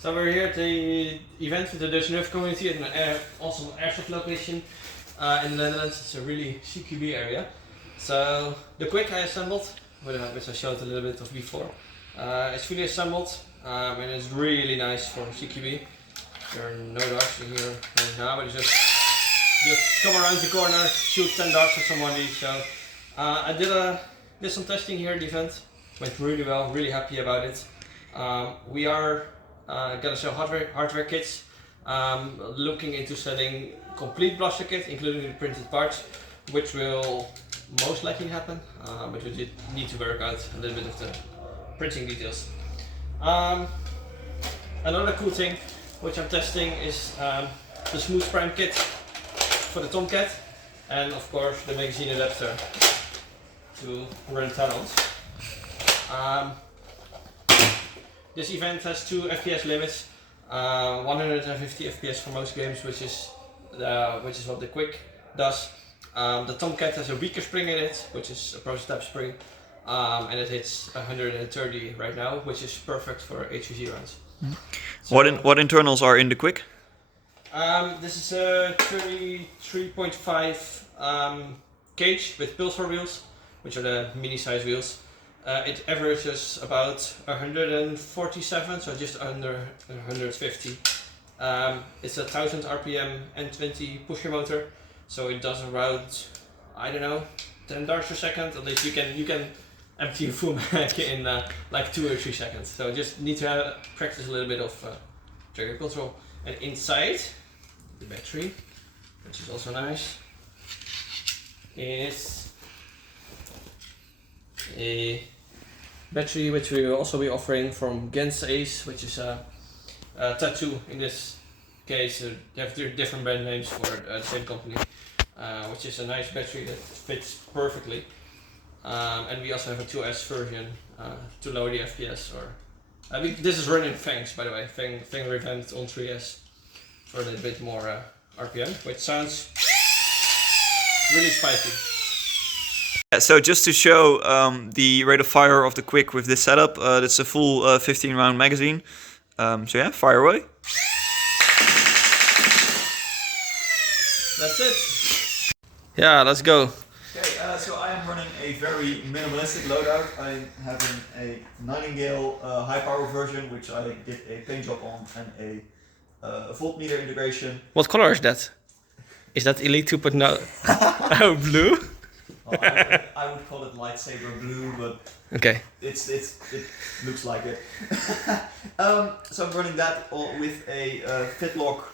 So we're here at the event with the Dutch NERF community at an awesome Airsoft location in the Netherlands. It's a really CQB area. So the quick I assembled, which I showed a little bit of before, it's fully assembled and it's really nice for CQB. There are no darts in here right now, but it's just come around the corner, shoot 10 darts at somebody. So I did some testing here at the event. Went really well, really happy about it. We are gonna sell hardware kits. Looking into selling complete blaster kit, including the printed parts, which will most likely happen, but we did need to work out a little bit of the printing details. Another cool thing which I'm testing is the smooth prime kit for the Tomcat, and of course the magazine adapter to run tunnels. This event has 2 FPS limits, 150 FPS for most games, which is what the Quick does. The Tomcat has a weaker spring in it, which is a prototype spring, and it hits 130 right now, which is perfect for HVG runs. Mm-hmm. So, what internals are in the Quick? This is a 33.5 cage with Pulsar wheels, which are the mini size wheels. It averages about 147, so just under 150. It's a 1000 RPM N20 pusher motor, so it does around, I don't know, 10 darts per second. At least you can empty a full mag in like 2 or 3 seconds. So just need to practice a little bit of trigger control. And inside the battery, which is also nice, is a battery which we will also be offering from Gens Ace, which is a tattoo in this case. They have different brand names for the same company, which is a nice battery that fits perfectly. And we also have a 2S version to lower the FPS. I mean, this is running Fangs, by the way. Fang revamped on 3S for a little bit more RPM, which sounds really spicy. Yeah, so just to show the rate of fire of the Quick with this setup, it's a full 15 round magazine. So yeah, fire away. That's it. Yeah, let's go. Okay, so I am running a very minimalistic loadout. I'm having a Nightingale high power version, which I did a paint job on, and a voltmeter integration. What color is that? Is that Elite 2.0? Oh, blue? Well, I would call it lightsaber blue, but Okay. it looks like it. So I'm running that with a Fitlock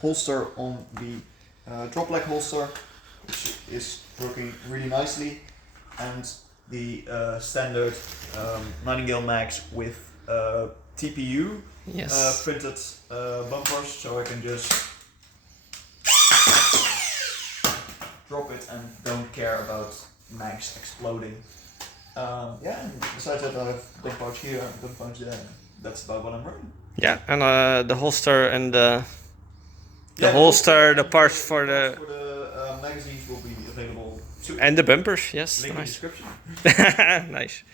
holster on the drop leg holster, which is working really nicely, and the standard Nightingale mags with TPU Yes. printed bumpers, so I can just drop it and don't care about mags exploding. Yeah, and besides that I have dump pouch here and dump pouch there. That's about what I'm running. Yeah, and the holster and the holster, the parts for the magazines will be available soon. and the bumpers. Yes, Link in nice. description. Nice.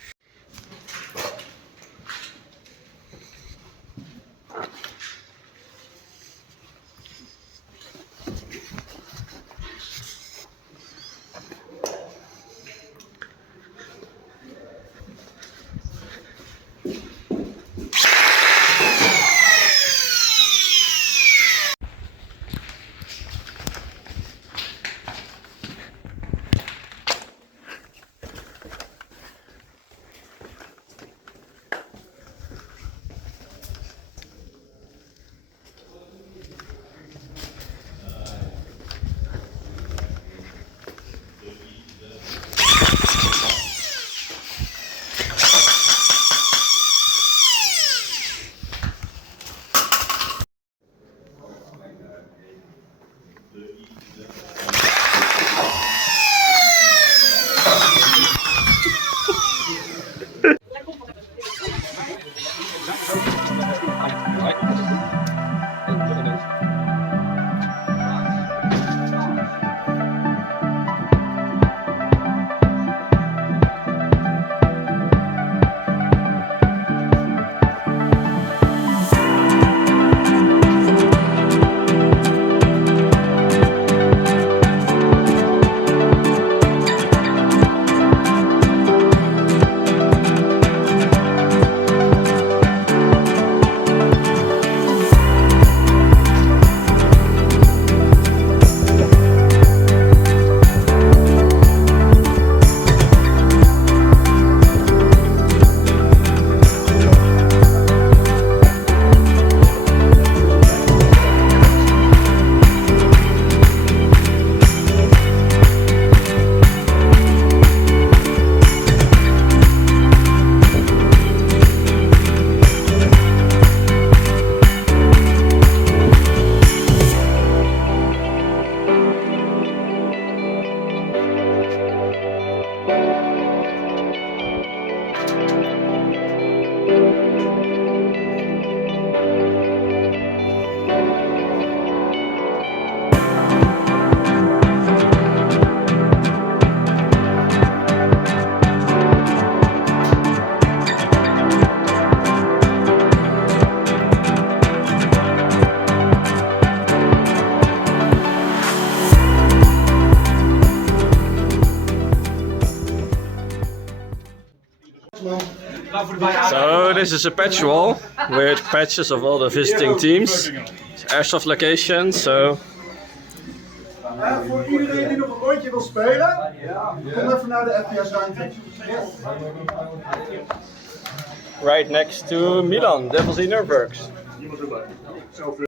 So this is a patch wall with patches of all the visiting teams. It's Airsoft location, so... Voor iedereen die nog een rondje wil spelen, kom even naar de FPS-ruimte. Right next to Milan, Devil's in Nuremberg. Niemand erbij.